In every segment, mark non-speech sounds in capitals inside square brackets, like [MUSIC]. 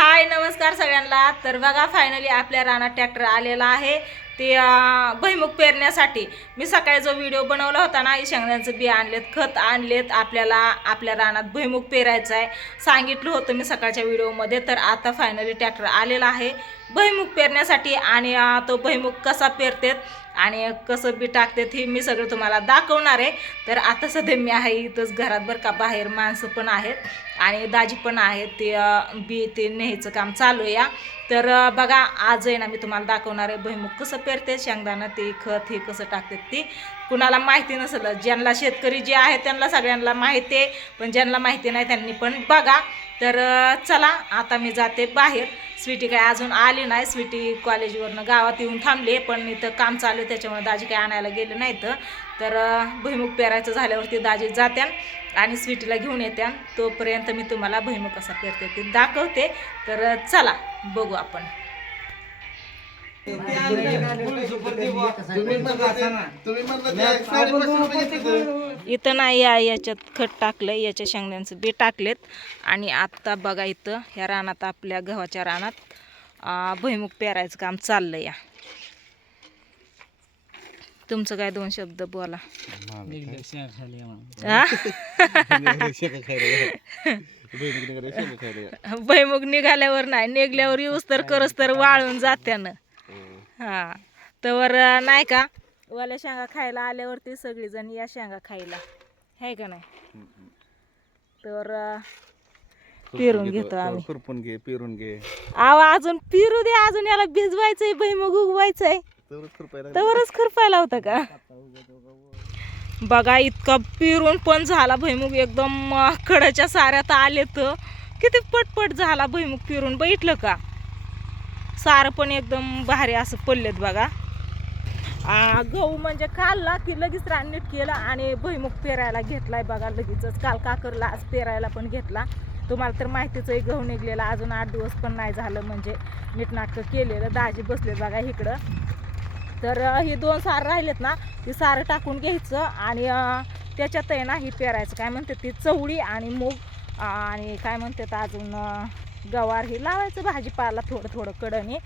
हाय नमस्कार सगळ्यांना. तर बघा फायनली आपल्या रानात ट्रॅक्टर आलेला आहे. ते भैमुख पेरण्यासाठी. मी सकाळी जो व्हिडिओ बनवला होता ना शेंगण्याचं बी आणलेत खत आणलेत आपल्याला आपल्या रानात भैमुख पेरायचं आहे. सांगितलं होतं मी सकाळच्या व्हिडिओमध्ये तर आता फायनली ट्रॅक्टर आलेला आहे. भैमुख पेरण्यासाठी आणि तो भैमुख कसा पेरतेत आणि कसं बी टाकतात हे मी सगळं तुम्हाला दाखवणार आहे. तर आता सध्या मी आहे इथंच घरात बरं का बाहेर माणसं पण आहेत आणि दाजी पण आहेत ते बी ते न्यायचं काम चालू आहे या. तर बघा आज आहे ना मी तुम्हाला दाखवणार आहे भुईमुग कसं पेरते शेंगदाणा ते खत हे कसं टाकतात ती. कुणाला माहिती नसलं ज्यांना शेतकरी जे आहे त्यांना सगळ्यांना माहिती आहे पण ज्यांना माहिती नाही त्यांनी पण बघा. तर चला आता मी जाते बाहेर. स्वीटी काय अजून आली नाही स्वीटी कॉलेजवरनं गावात येऊन थांबली पण इथं काम चालू आहे त्याच्यामुळे दाजी काय आणायला गेले नाही तर तर भुईमुग पेरायचं झाल्यावरती दाजी जात्यान आणि स्वीटीला घेऊन येत्या. तोपर्यंत मी तुम्हाला भुईमुग कसा पेरते ते दाखवते. तर चला बघू आपण. इथं नाही या याच्यात खत टाकलं याच्या शेंगण्यांचं बी टाकलेत. आणि आत्ता बघा इथं ह्या रानात आपल्या गव्हाच्या रानात अं, भुईमुग पेरायचं काम चाललं या. तुमचं काय दोन शब्द बोला. हा? भुईमुग निघाल्यावर नाही निघल्यावर येऊस तर करस तर वाळून जात्यानं. हा. तर नाही का वाल्या शेंगा खायला आल्यावरती सगळीजण या शेंगा खायला. आहे का नाही? तर पेरून घेतो आम्ही. खुरपून घे पेरून घे. आव अजून पिरू दे अजून याला भिजवायचंय भुईमुग उगवायचंय. तवरच खुरपायला होतं का? बघा इतका पिरून पण झाला भुईमुग. एकदम कडाच्या साऱ्यात आले तर. किती पटपट झाला भुईमुग पिरून. बैठलं का? सारं पण एकदम भारी असं पडलेत बघा. गहू म्हणजे कालला की लगेच रान नीट केलं आणि भैमुख पेरायला घेतलाय बघा लगेचच. काल काकरला आज पेरायला पण घेतला. तुम्हाला तर माहितीच आहे गहू निघलेला. अजून आठ दिवस पण नाही झालं म्हणजे नीटनाटकं केलेलं. दाजी बसले बघा इकडं. तर हे दोन सार राहिलेत ना ती सारं टाकून घ्यायचं आणि त्याच्यात आहे ना ही पेरायचं. काय म्हणते ती? चवळी आणि मूग आणि काय म्हणतात अजून गवार. हे लावायचं भाजीपाला थोडं थोडं कडने.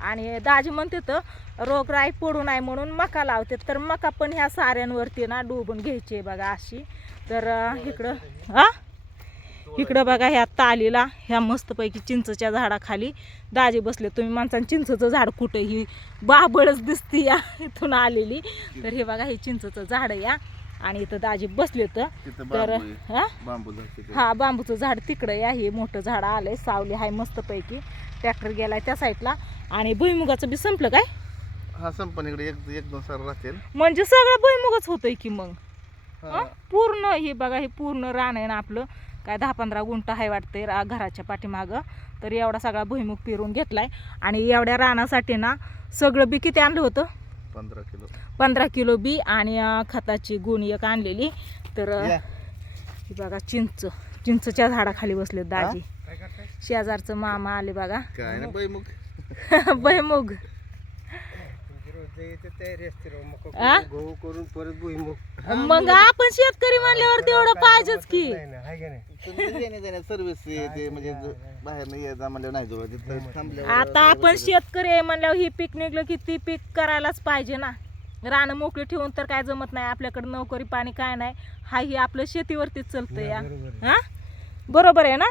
आणि दाजी म्हणते तर रोगराई पडू नये म्हणून मका लावते तर मका पण ह्या साऱ्यांवरती ना डुबून घ्यायची आहे बघा अशी. तर इकडं हां इकडं बघा ह्या तालीला ह्या मस्तपैकी चिंचच्या झाडाखाली दाजी बसले. तुम्ही माणसानं चिंचचं झाड कुठं ही बाबळच दिसते या इथून आलेली. तर हे बघा हे चिंचचं झाड या. आणि इथं दाजी बसले तर. हा. हा बांबूचं झाड तिकडं या. हे मोठं झाड आलंय. सावली हाय मस्तपैकी. ट्रॅक्टर गेलाय त्या साईडला. आणि भुईमुगाचं बी संपलं काय? हा संपणीकडे एक एक दोन सार राहतील. म्हणजे सगळं भुईमुगच होतंय की मग? पूर्ण हे बघा हे पूर्ण रान आहे ना आपलं. काय दहा पंधरा गुंठ आहे वाटते रा घराच्या पाठीमागं. तर एवढा सगळा भुईमुग पेरून घेतलाय. आणि एवढ्या रानासाठी ना सगळं बी किती आणलं होतं? पंधरा किलो. पंधरा किलो बी आणि खताची गुण एक आणलेली. तर. ही बघा चिंच चिंचच्या झाडाखाली बसले दाजी. शेजारचं मामा आले बघा. काय ना बैमुग [LAUGHS] मग आपण शेतकरी म्हणल्यावर तेवढं पाहिजेच की. सर्व्हिस ते म्हणजे ज- बाहेर नाही. ये जा म्हणल्यावर नाही जवळ तिथं थांबल्यावर आता आपण शेतकरी आहे म्हणल्यावर ही पीक निघलं की ती पीक करायलाच पाहिजे ना. रानं मोकळी ठेवून तर काय जमत नाही आपल्याकडे नोकरी पाणी काय नाही हा ही आपलं शेतीवरतीच चालतं या. हा? बरोबर आहे ना?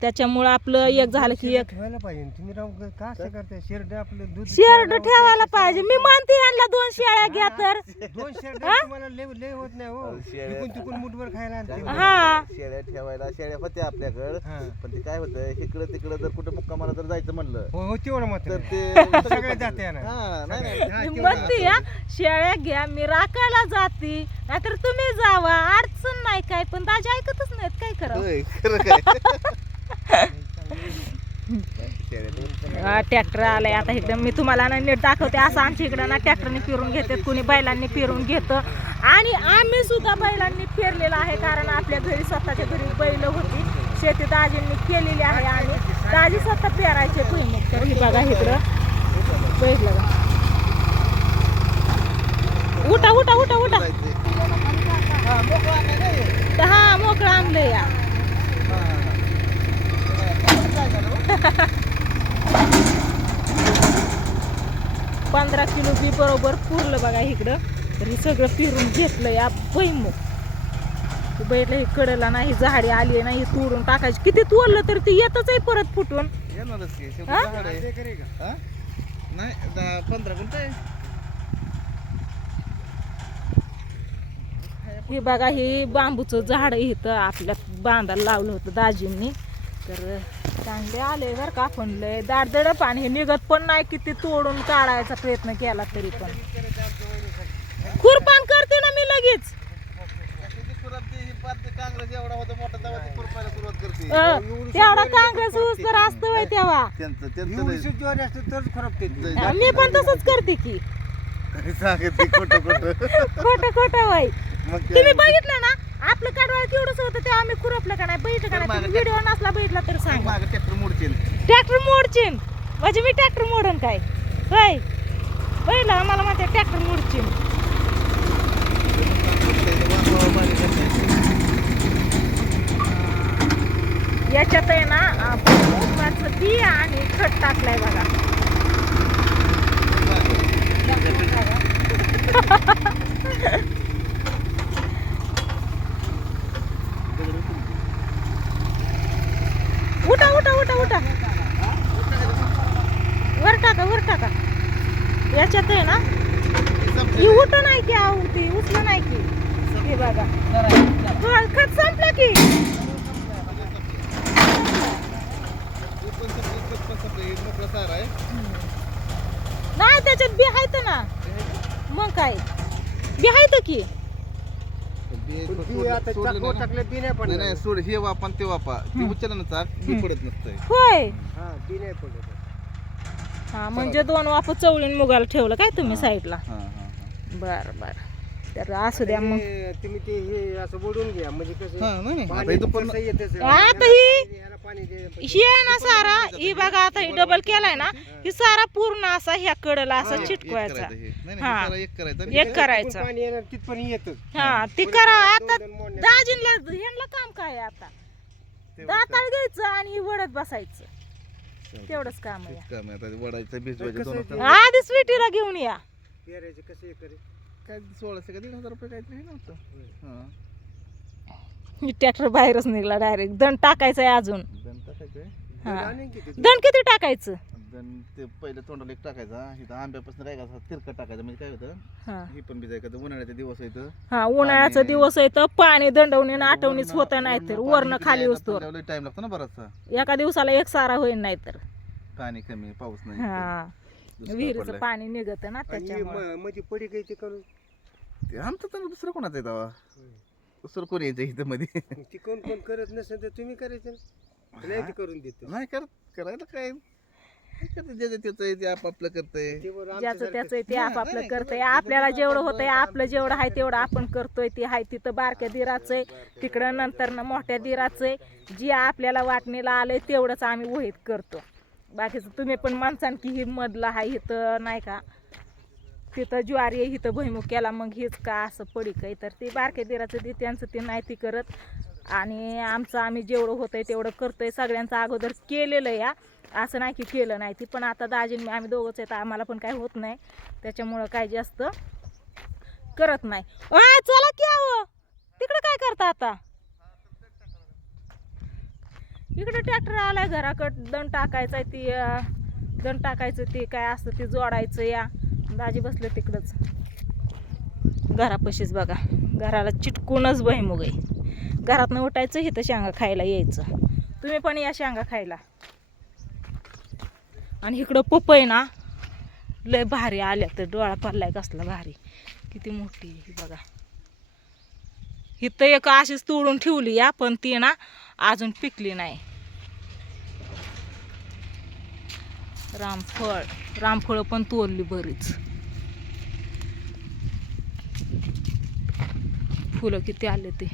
त्याच्यामुळं आपलं एक झालं की एक ठेवायला पाहिजे तुम्ही राहून क- का असं करताय? शेरड आपलं दूध शेरड ठेवायला पाहिजे. मी म्हणते यांना दोन शेळ्या घ्या तर. दोन शेरड तुम्हाला लय लय होत नाही हो. शेरडं- तिकून तिकून मुठभर खायला आणते. हा. शेळ्या ठेवायला शेळ्या होत्या आपल्याकडं. पण ते काय होतं इकडं तिकडं जर कुठं मुक्कामाला जर जायचं म्हणलं हो हो तेवढं मत तर ते सगळे जाते ना. हा नाही नाही. हा, मी तेवढं म्हणते या शेळ्या घ्या मी राखायला जाते. नाहीतर तुम्ही जावा. अडचण नाही काय पण दाजी ऐकतच नाहीत काय करा होय, खरं काय? शेळ्या [LAUGHS] ट्रॅक्टर आलाय. आता इकडं मी तुम्हाला ना नीट दाखवते. असं आमच्या इकडं ना ट्रॅक्टरने फिरून घेतात. कुणी बैलांनी फिरून घेतं. आणि आम्ही सुद्धा बैलांनी फिरलेलं आहे कारण आपल्या घरी स्वतःच्या घरी बैल होती. शेती दाजींनी केलेली आहे आणि दाजी स्वतः पेरायचे भुईमुख तर ही बघा इकडं. बैल उठा उठा उठा उठा जायचंय. हा मोकळं आणलं या हा, हा, हा. [LAUGHS] पंधरा किलो बी बरोबर पुरलं बघा इकडं. तर हे सगळं फिरून घेतलं या भैमुख ते बैठलं हे कडेला नाही झाडे आली नाही तोडून टाकायची. किती तोडलं तर ते येतच आहे परत फुटून. हा? बघा हे बांबूचं झाड इथं आपल्या बांधायला लावलं होतं दाजींनी. तर चांगले आले बरं का आपण. लय दाडदड पाणी हे निघत पण नाही किती तोडून काढायचा प्रयत्न केला तरी पण. खुरपान करते ना मी लगेच. ही तेवढा काँग्रेस ऊस तर असतं वय तेव्हा. मी पण तसंच करते की. [LAUGHS] खोटं खोटं वय. तुम्ही? बघितलं ना? आपलं कडवाळ केवढंच होतं तेव्हा आम्ही खुरपलं का नाही? बघितलं का नाही? व्हिडिओ नसला बघितला तर सांगा. मागं ट्रॅक्टर मोडतील. ट्रॅक्टर मोडचीन. म्हणजे मी ट्रॅक्टर मोडन काय? होय. बघितलं आम्हाला म्हणते ट्रॅक्टर मोडचीन. याच्यात आहे ना अं, उसाचं बी आणि खत टाकलाय बघा [LAUGHS] [LAUGHS] उठा उठा उठा उठा वर टाका वर टाका याच्यात आहे ना ही उठ नाही की आऊ ती उचलं नाही की हे बघा हा, खत संपलं की मोकळा सार आहे नाही त्याच्यात बी आहेत ना मग काय बी आहेत की बी सोडलं-. टाकले बी नाही नाही. नाही सोड हे वापा आणि ते वापा ती उचललं ना चाक बी पडत नसतंय होय हा, बी नाही पडत. हा म्हणजे दोन वाप चवळीन मुगाला ठेवलं काय तुम्ही. साईडला हा हा हा बर बर तर असू द्या मग हे तुम्ही ते हे असं बोलून घ्या म्हणजे कसं हा नाही नाही. आता पाणी इथं पण कसं येतं सगळं. आता ह्याला ही- पाणी- ह्याला पाणी दे. ही आहे ना सारा ही बघा आता ही डबल केलाय ना ही सारा पूर्ण असा ह्या कडला हा, असा चिटकवायचा. हे. नाही, नाही, सारं एक करायचं हे- करायचं. तिथून पाणी येणार तिथपर्यंत येतं हा ती करा आता. दाजींला ह्यांना काम काय आहे आता? दाताळ घ्यायचं आणि वडत बसायचं. तेवढंच काम आहे. तेच काम आहे. आता वडायचं भिजवायचं दोन. आधी स्वीटीला घेऊन या. पेरायचे कसे करे काय सोळाशे का दीड हजार रुपये काहीतरी नव्हतं हा. ट्रॅक्टर बाहेरच निघला डायरेक्ट. दंड टाकायचं आहे अजून. दण टाकायचंय हा आणि किती टाकायचं? दण ते पहिले तोंडाला एक टाकायचा इथं आंब्यापासून काय का तिरकट टाकायचं म्हणजे काय होतं? हा. ही पण भिजायचं का उन्हाळ्याचे दिवस येतं हा उन्हाळ्याचा पाणी- दिवस आहे तर पाणी दंडवणी आठवणीच होत नाही तर वरनं खाली वस्तूवर टाइम लागतो ना बराचसा. एका दिवसाला एक सारा होईल नाही तर पाणी कमी पाऊस नाही. हा. दुष्काळ विहिरीचं पडलाय. पाणी निघत ना आणि त्याच्यामुळे. म- मध्ये पडी काही ते करून? ते आमचं तर दुसरं कोणाचं आहे तेव्हा? दुसरं कोण यायचं इथं मध्ये? ती कोण कोण करत नसेल तर तुम्ही करायचं ना. नाही ते करून देतो नाही कर करायला काय? काय करते? त्याचं ते आपापलं करतंय. ज्याचं त्याचं ते आपापलं करतंय. आपल्याला जेवढं होतंय आपलं जेवढं आहे तेवढं आपण करतोय ते आहे तिथं बारक्या दिराचं आहे. तिकडं नंतर ना मोठ्या दिराचं आहे. जी आपल्याला वाटणीला आलंय तेवढंच आम्ही वहीत करतो. बाकीचं तुम्ही पण माणसान की ही मधलं आहे इथं नाही का? तिथं ज्वारी आहे इथं भुईमुग केला मग हेच का असं पडी काही तर ते बारक्या दिराचं ते त्यांचं ते नाही ती करत. आणि आमचं आम्ही जेवढं होतंय तेवढं करतोय. सगळ्यांचं अगोदर केलेलं या. असं नाही की केलं नाही. ती पण आता दाजीन आम्ही दोघंच आहेत. आम्हाला पण काही होत नाही. त्याच्यामुळं काय जास्त करत नाही. चला की अहो तिकडं काय करता आता? इकडं ट्रॅक्टर आलाय घराकड. दण टाकायचं आहे ती दण टाकायचं ते काय असतं ते जोडायचं या. दाजी बसले तिकडंच. घरापशीच बघा. घराला चिटकूनच बहिमुग आहे. घरातनं उठायचं इथं शेंगा खायला यायचं. तुम्ही पण या शेंगा खायला. आणि इकडं पपई ना लय भारी आल्या तर डोळा पडलाय कसला भारी. किती मोठी आहे ही बघा. इथं एक अशीच तोडून ठेवली या पण ती ना अजून पिकली नाही. रामफळ रामफळ पण तोडली बरीच. फुलं किती आले ते.